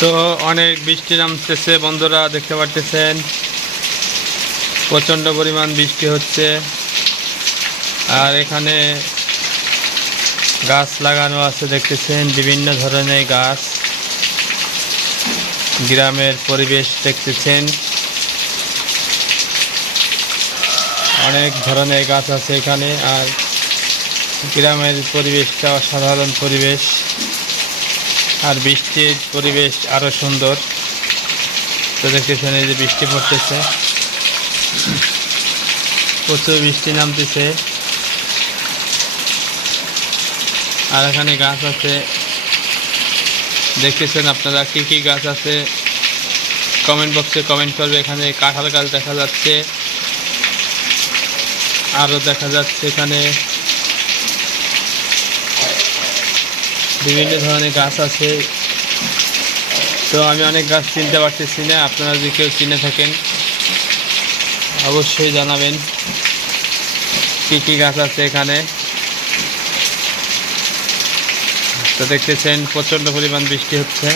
তো অনেক বৃষ্টি নামতেছে বন্ধুরা, দেখতে পারতেছেন প্রচণ্ড পরিমাণ বৃষ্টি হচ্ছে। আর এখানে গাছ লাগানো আছে, দেখতেছেন বিভিন্ন ধরনের গাছ। গ্রামের পরিবেশ দেখতেছেন, অনেক ধরনের গাছ আছে এখানে। আর গ্রামের পরিবেশটা অসাধারণ পরিবেশ, আর বৃষ্টির পরিবেশ আরো সুন্দর। তো দেখতেছেন এই যে বৃষ্টি পড়তেছে, প্রচুর বৃষ্টি নামতেছে। আর এখানে গাছ আছে, দেখতেছেন আপনারা কি কি গাছ আছে কমেন্ট বক্সে কমেন্ট করবে। এখানে কাঁঠাল গাছ দেখা যাচ্ছে, আরও দেখা যাচ্ছে এখানে বিভিন্ন ধরনের গাছ আছে। তো আমি অনেক গাছ চিনতে পারতেছি না, আপনারা যদি কেউ চিনে থাকেন অবশ্যই জানাবেন কি কি গাছ আছে এখানে। তো দেখতেছেন প্রচণ্ড পরিমাণ বৃষ্টি হচ্ছে।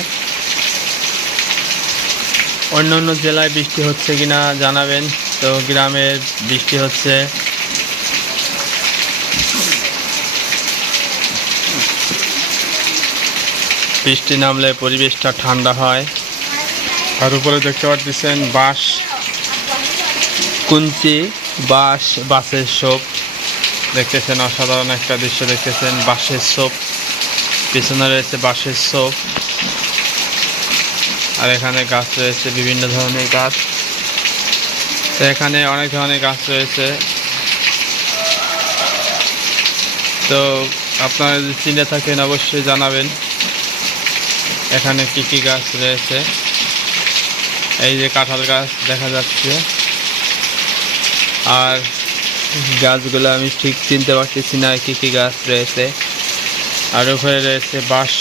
অন্য অন্য জেলায় বৃষ্টি হচ্ছে কিনা জানাবেন। তো গ্রামের বৃষ্টি হচ্ছে। বৃষ্টি নামলে পরিবেশটা ঠান্ডা হয়। আর উপরে দেখতে পাচ্ছেন বাঁশ, কুঞ্চি, বাঁশের শোপ দেখতেছেন। অসাধারণ একটা দৃশ্য দেখতেছেন, বাঁশের শোপ, পিছনে রয়েছে বাঁশের শোপ। আর এখানে গাছ রয়েছে, বিভিন্ন ধরনের গাছ। তো এখানে অনেক ধরনের গাছ রয়েছে। তো আপনারা যদি চিনে থাকেন অবশ্যই জানাবেন এখানে কি কি গাছ রয়েছে। এই যে কাঁঠাল গাছ দেখা যাচ্ছে, আর গাছগুলো আমি ঠিক চিনতে পারতেছি না কি কি গাছ রয়েছে। আর উপরে রয়েছে বাঁশ,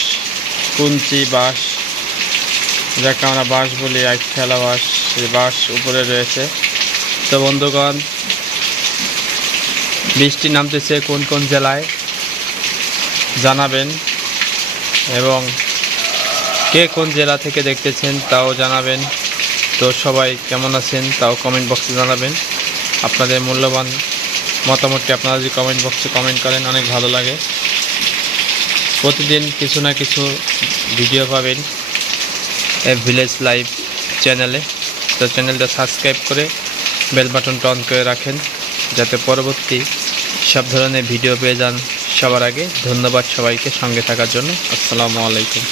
কুঞ্চি বাঁশ, যাকে আমরা বাঁশ বলি, আইঠেলা বাঁশ, সেই বাঁশ উপরে রয়েছে। তো বন্ধুগণ, বৃষ্টি নামতেছে কোন কোন জেলায় জানাবেন, এবং কে কোন জেলা থেকে দেখতেছেন তাও জানাবেন। তো সবাই কেমন আছেন তাও কমেন্ট বক্সে জানাবেন। আপনাদের মূল্যবান মতামতটি আপনারা যদি কমেন্ট বক্সে কমেন্ট করেন অনেক ভালো লাগে। প্রতিদিন কিছু না কিছু ভিডিও পাবেন এই ভিলেজ লাইভ চ্যানেলে। তো চ্যানেলটা সাবস্ক্রাইব করে বেল বাটনটা অন করে রাখেন, যাতে পরবর্তী সব ধরনের ভিডিও পেয়ে যান সবার আগে। ধন্যবাদ সবাইকে সঙ্গে থাকার জন্য। আসসালামু আলাইকুম।